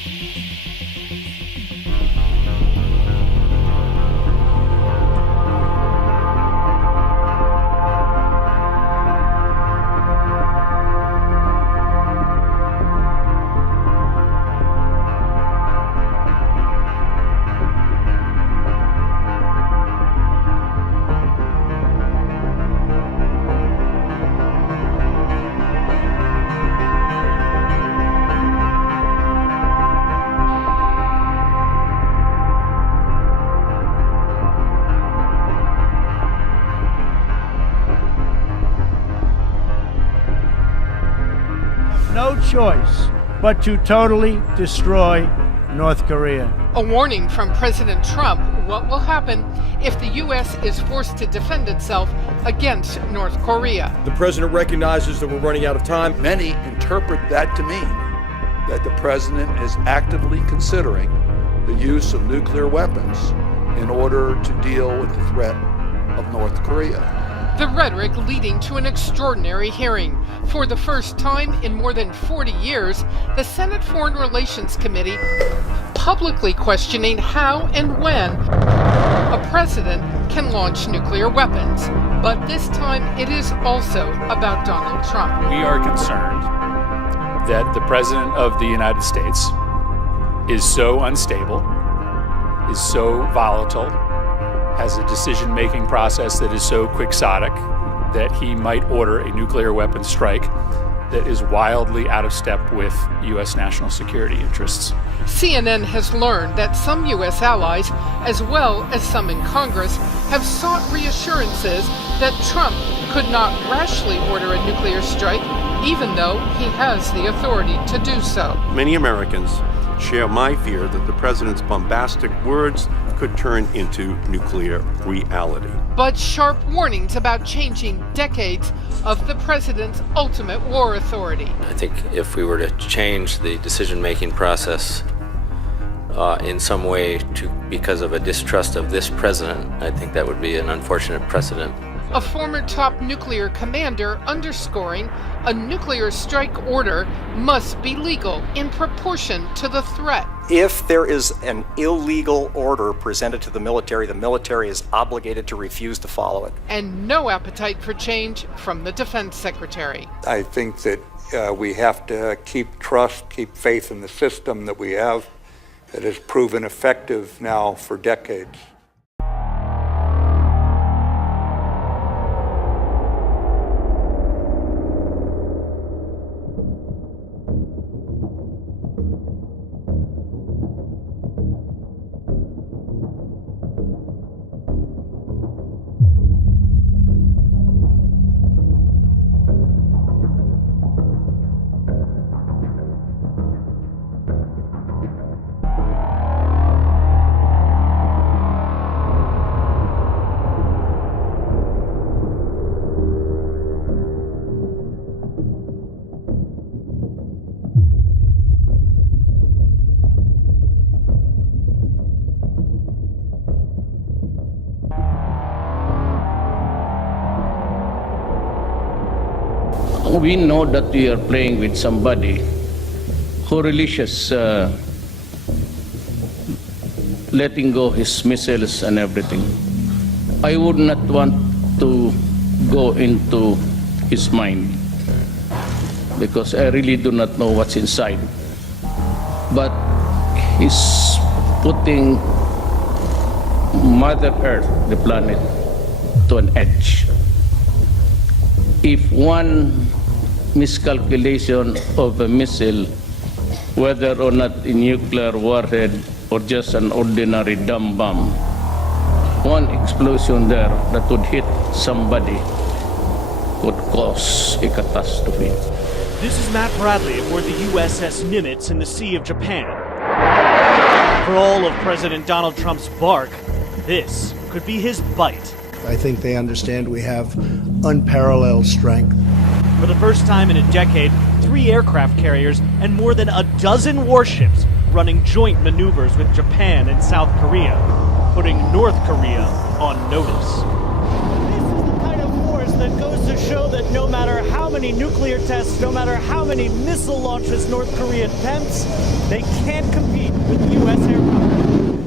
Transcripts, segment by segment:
No choice but to totally destroy North Korea. A warning from President Trump: what will happen if the U.S. is forced to defend itself against North Korea? The president recognizes that we're running out of time. Many interpret that to mean that the president is actively considering the use of nuclear weapons in order to deal with the threat of North Korea. The rhetoric leading to an extraordinary hearing. For the first time in more than 40 years, the Senate Foreign Relations Committee publicly questioning how and when a president can launch nuclear weapons. But this time it is also about Donald Trump. We are concerned that the President of the United States is so unstable, is so volatile, has a decision-making process that is so quixotic that he might order a nuclear weapons strike that is wildly out of step with U.S. national security interests. CNN has learned that some U.S. allies, as well as some in Congress, have sought reassurances that Trump could not rashly order a nuclear strike, even though he has the authority to do so. Many Americans share my fear that the president's bombastic words could turn into nuclear reality. But sharp warnings about changing decades of the president's ultimate war authority. I think if we were to change the decision-making process in some way because of a distrust of this president, I think that would be an unfortunate precedent. A former top nuclear commander underscoring a nuclear strike order must be legal in proportion to the threat. If there is an illegal order presented to the military is obligated to refuse to follow it. And no appetite for change from the defense secretary. I think that we have to keep trust, keep faith in the system that we have that has proven effective now for decades. We know that we are playing with somebody who releases letting go his missiles and everything. I would not want to go into his mind because I really do not know what's inside. But he's putting Mother Earth, the planet, to an edge. If one miscalculation of a missile, whether or not a nuclear warhead or just an ordinary dumb bomb, one explosion there that would hit somebody could cause a catastrophe. This is Matt Bradley aboard the USS Nimitz in the Sea of Japan. For all of President Donald Trump's bark, this could be his bite. I think they understand we have unparalleled strength. For the first time in a decade, 3 aircraft carriers and more than a dozen warships running joint maneuvers with Japan and South Korea, putting North Korea on notice. This is the kind of force that goes to show that no matter how many nuclear tests, no matter how many missile launches North Korea attempts, they can't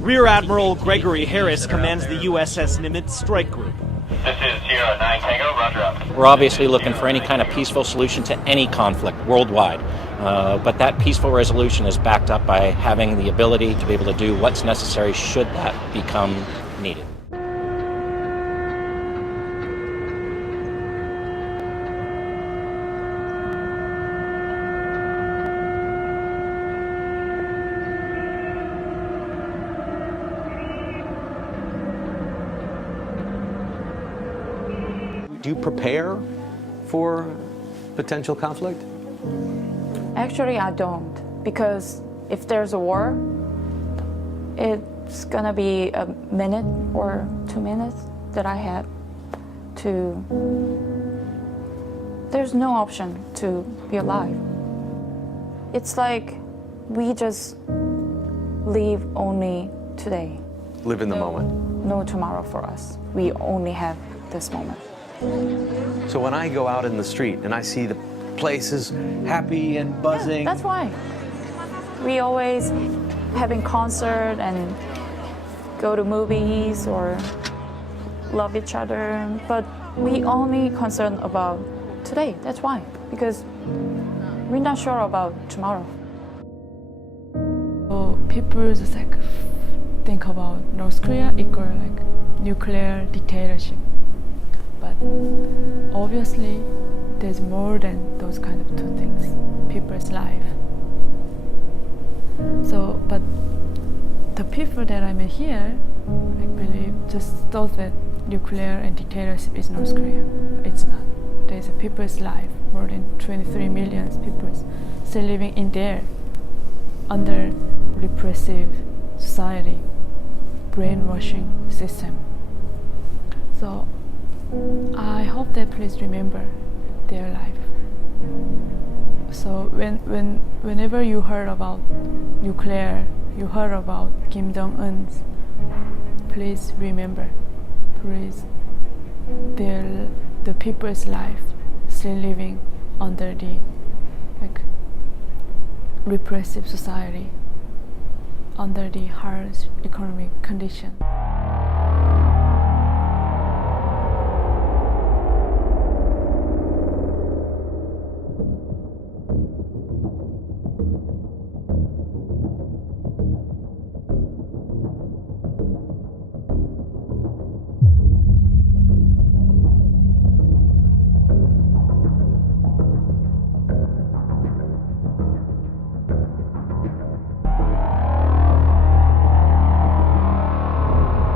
Rear Admiral Gregory Harris commands the USS Nimitz Strike Group. This is Sierra 9 Tango, roger up. We're obviously looking for any kind of peaceful solution to any conflict worldwide. But that peaceful resolution is backed up by having the ability to be able to do what's necessary should that become needed. Do you prepare for potential conflict? Actually, I don't, because if there's a war, it's gonna be a minute or 2 minutes that I have to. There's no option to be alive. It's like we just live only today. Live in the moment. No tomorrow for us. We only have this moment. So when I go out in the street and I see the places happy and buzzing. Yeah, that's why. We always having concert and go to movies or love each other, but we only concerned about today. That's why, because we're not sure about tomorrow. So people just like think about North Korea equal like nuclear dictatorship, but obviously there's more than those kind of two things. People's life. So, but the people that I met here, I believe, just thought that nuclear and dictatorship is North Korea. It's not. There's a people's life. More than 23 million people still living in there, under repressive society, brainwashing system. So, I hope that please remember their life. So whenever you heard about nuclear, you heard about Kim Jong-un's, please remember, please, the people's life still living under the like repressive society, under the harsh economic condition.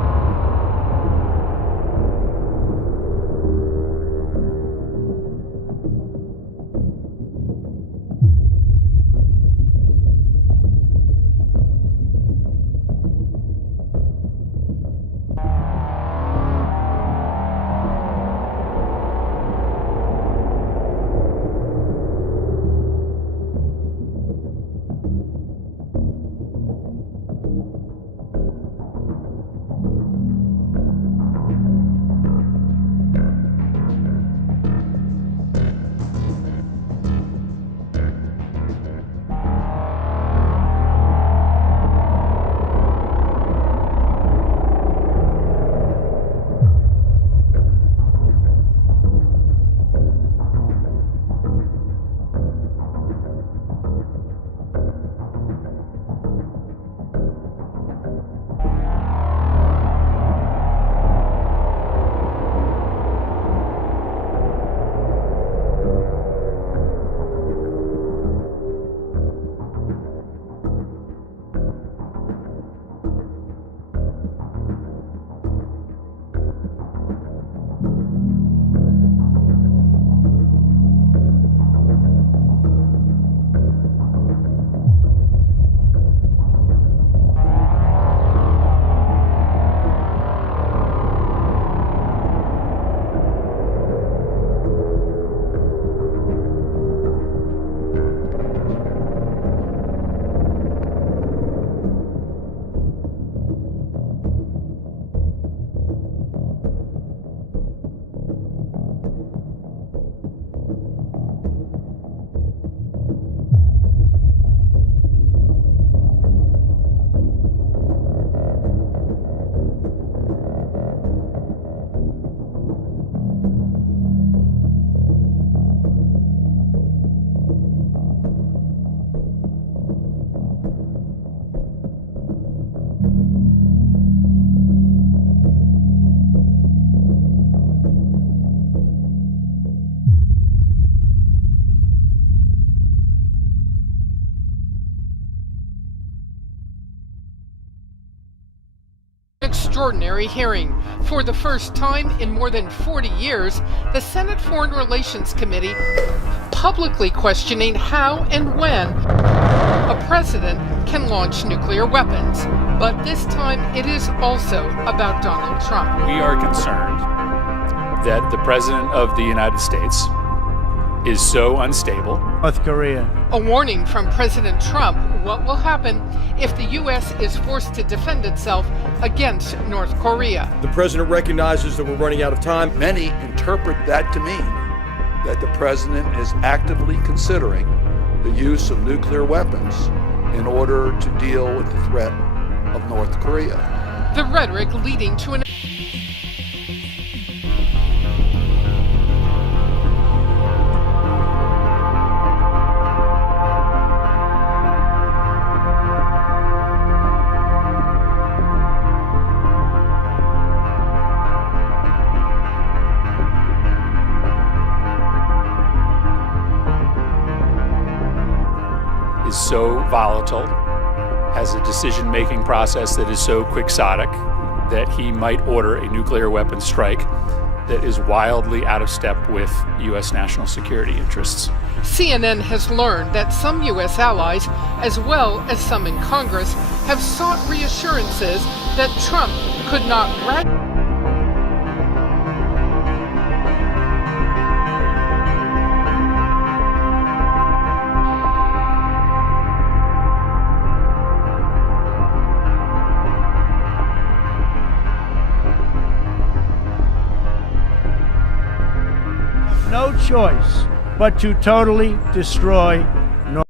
extraordinary hearing. For the first time in more than 40 years, the Senate Foreign Relations Committee publicly questioning how and when a president can launch nuclear weapons. But this time it is also about Donald Trump. We are concerned that the President of the United States is so unstable. North Korea. A warning from President Trump: what will happen if the U.S. is forced to defend itself against North Korea? The president recognizes that we're running out of time. Many interpret that to mean that the president is actively considering the use of nuclear weapons in order to deal with the threat of North Korea. The rhetoric leading to an is so volatile, has a decision-making process that is so quixotic that he might order a nuclear weapons strike that is wildly out of step with U.S. national security interests. CNN has learned that some U.S. allies, as well as some in Congress, have sought reassurances that Trump could not No choice but to totally destroy